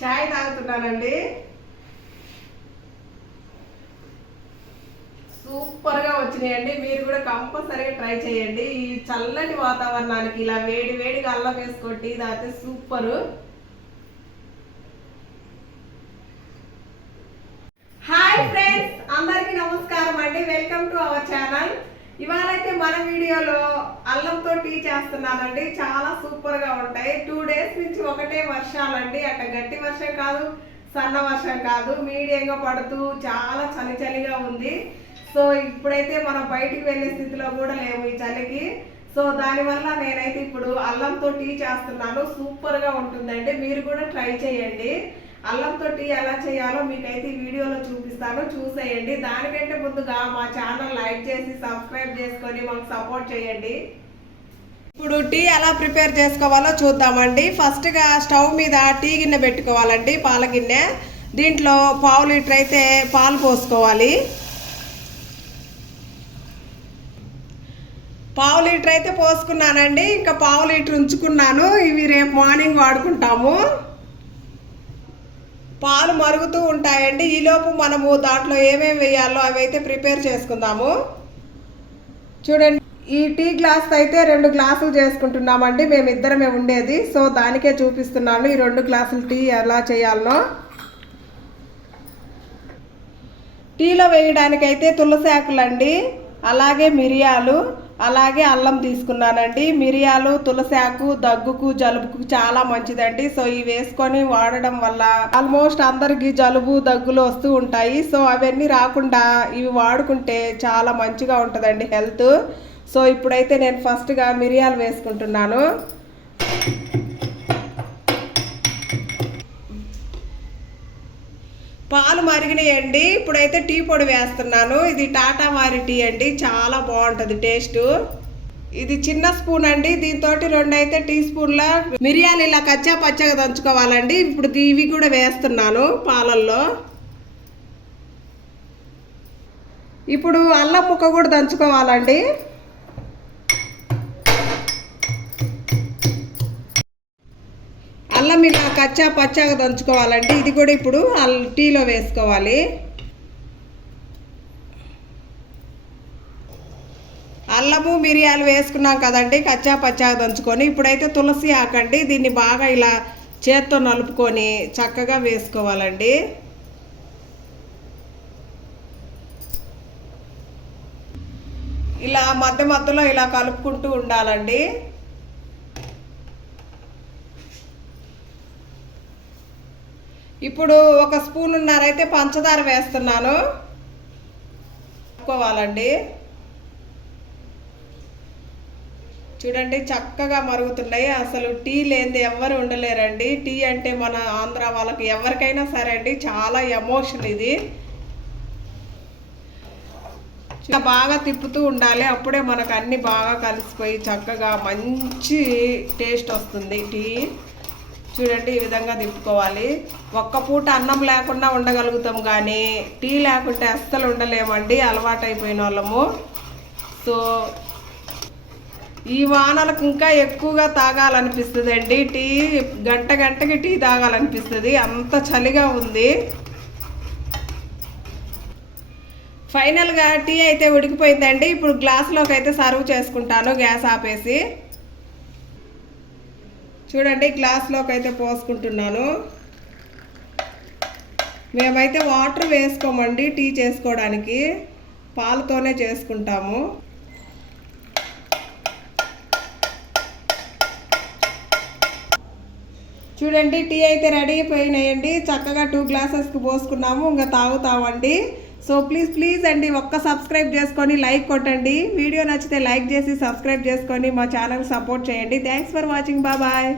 చాయ్ తాగుతున్నానండి. సూపర్గా వచ్చినాయండి. మీరు కూడా కంపల్సరీగా ట్రై చేయండి. ఈ చల్లటి వాతావరణానికి ఇలా వేడి వేడిగా అల్లం వేసుకొని టీ తాగితే సూపరు. హాయ్ ఫ్రెండ్స్, అందరికీ నమస్కారం అండి. Welcome to our channel. ఇవాళైతే మన వీడియోలో అల్లంతో టీ చేస్తున్నానండి. చాలా సూపర్ గా ఉంటాయి. 2 days నుంచి ఒకటే వర్షాలండి. అట్లా గట్టి వర్షం కాదు, సన్న వర్షం కాదు, మీడియంగా పడుతూ చాలా చలి చలిగా ఉంది. సో ఇప్పుడైతే మనం బయటికి వెళ్ళే స్థితిలో కూడా లేము ఈ చలికి. సో దానివల్ల నేనైతే ఇప్పుడు అల్లంతో టీ చేస్తున్నాను. సూపర్ గా ఉంటుందండి. మీరు కూడా ట్రై చేయండి. అల్లంతో టీ ఎలా చేయాలో మీకైతే ఈ వీడియోలో చూపిస్తాను, చూసేయండి. దానికంటే ముందుగా మా ఛానల్ లైక్ చేసి సబ్స్క్రైబ్ చేసుకొని మాకు సపోర్ట్ చేయండి. ఇప్పుడు టీ ఎలా ప్రిపేర్ చేసుకోవాలో చూద్దామండి. ఫస్ట్గా స్టవ్ మీద టీ గిన్నె పెట్టుకోవాలండి, పాల గిన్నె. దీంట్లో 1/2 లీటర్ అయితే పాలు పోసుకోవాలి. 1/2 లీటర్ అయితే పోసుకున్నానండి. ఇంకా 1/2 లీటర్ ఉంచుకున్నాను. ఇవి రేపు మార్నింగ్ వాడుకుంటాము. పాలు మరుగుతూ ఉంటాయండి. ఈలోపు మనము దాంట్లో ఏమేమి వేయాలో అవి అయితే ప్రిపేర్ చేసుకుందాము. చూడండి, ఈ టీ గ్లాస్ అయితే 2 గ్లాసులు చేసుకుంటున్నామండి. మేమిద్దరమే ఉండేది. సో దానికే చూపిస్తున్నాను ఈ 2 గ్లాసులు టీ ఎలా చేయాలనో. టీలో వేయడానికైతే తులసి ఆకులండి, అలాగే మిరియాలు, అలాగే అల్లం తీసుకున్నానండి. మిరియాలు, తులసి ఆకు దగ్గుకు జలుబుకు చాలా మంచిదండి. సో ఇవి వేసుకొని వాడడం వల్ల ఆల్మోస్ట్ అందరికి జలుబు దగ్గులు వస్తూ ఉంటాయి. సో అవన్నీ రాకుండా ఇవి వాడుకుంటే చాలా మంచిగా ఉంటుందండి హెల్త్. సో ఇప్పుడైతే నేను ఫస్ట్గా మిరియాలు వేసుకుంటున్నాను. పాలు మరిగినాయండి. ఇప్పుడైతే టీ పొడి వేస్తున్నాను. ఇది టాటా వారి టీ అండి, చాలా బాగుంటుంది టేస్ట్. ఇది చిన్న స్పూన్ అండి. దీంతో 2 అయితే టీ స్పూన్ల మిరియాలు ఇలా కచ్చా పచ్చగా దంచుకోవాలండి. ఇప్పుడు ఇవి కూడా వేస్తున్నాను పాలల్లో. ఇప్పుడు అల్లం ముక్క కూడా దంచుకోవాలండి. అల్లం ఇలా కచ్చా పచ్చగా దంచుకోవాలండి. ఇది కూడా ఇప్పుడు టీలో వేసుకోవాలి. అల్లము మిరియాలు వేసుకున్నాం కదండి కచ్చా పచ్చగా దంచుకొని. ఇప్పుడైతే తులసి ఆకండి, దీన్ని బాగా ఇలా చేత్తో నలుపుకొని చక్కగా వేసుకోవాలండి. ఇలా మధ్య మధ్యలో ఇలా కలుపుకుంటూ ఉండాలండి. ఇప్పుడు 1 స్పూన్నర అయితే పంచదార వేస్తున్నాను. కలుపుకోవాలండి. చూడండి చక్కగా మరుగుతున్నాయి. అసలు టీ లేనిది ఎవ్వరు ఉండలేరండి. టీ అంటే మన ఆంధ్ర వాళ్ళకి ఎవరికైనా సరే అండి చాలా ఎమోషన్ ఇది. బాగా తిప్పుతూ ఉండాలి, అప్పుడే మనకు అన్నీ బాగా కలిసిపోయి చక్కగా మంచి టేస్ట్ వస్తుంది టీ. చూడండి ఈ విధంగా తిప్పుకోవాలి. ఒక్క పూట అన్నం లేకుండా ఉండగలుగుతాం, కానీ టీ లేకుంటే అస్సలు ఉండలేమండి అలవాటు అయిపోయిన వాళ్ళము. సో ఈ వానలకు ఇంకా ఎక్కువగా తాగాలనిపిస్తుంది అండి టీ. గంటకి టీ తాగాలనిపిస్తుంది, అంత చలిగా ఉంది. ఫైనల్గా టీ అయితే ఉడికిపోయిందండి. ఇప్పుడు గ్లాసులోకి అయితే సర్వ్ చేసుకుంటాను గ్యాస్ ఆపేసి. చూడండి గ్లాస్లోకి అయితే పోసుకుంటున్నాను. మేమైతే వాటర్ వేసుకోమండి టీ చేసుకోవడానికి, పాలతోనే చేసుకుంటాము. చూడండి టీ అయితే రెడీ అయిపోయినాయండి. చక్కగా 2 గ్లాసెస్కి పోసుకున్నాము, ఇంకా తాగుతామండి. సో ప్లీజ్ అండి ఒక్క సబ్స్క్రైబ్ చేసుకొని లైక్ కొట్టండి. వీడియో నచ్చితే లైక్ చేసి సబ్స్క్రైబ్ చేసుకొని మా ఛానల్ సపోర్ట్ చేయండి. Thanks for watching. బాయ్.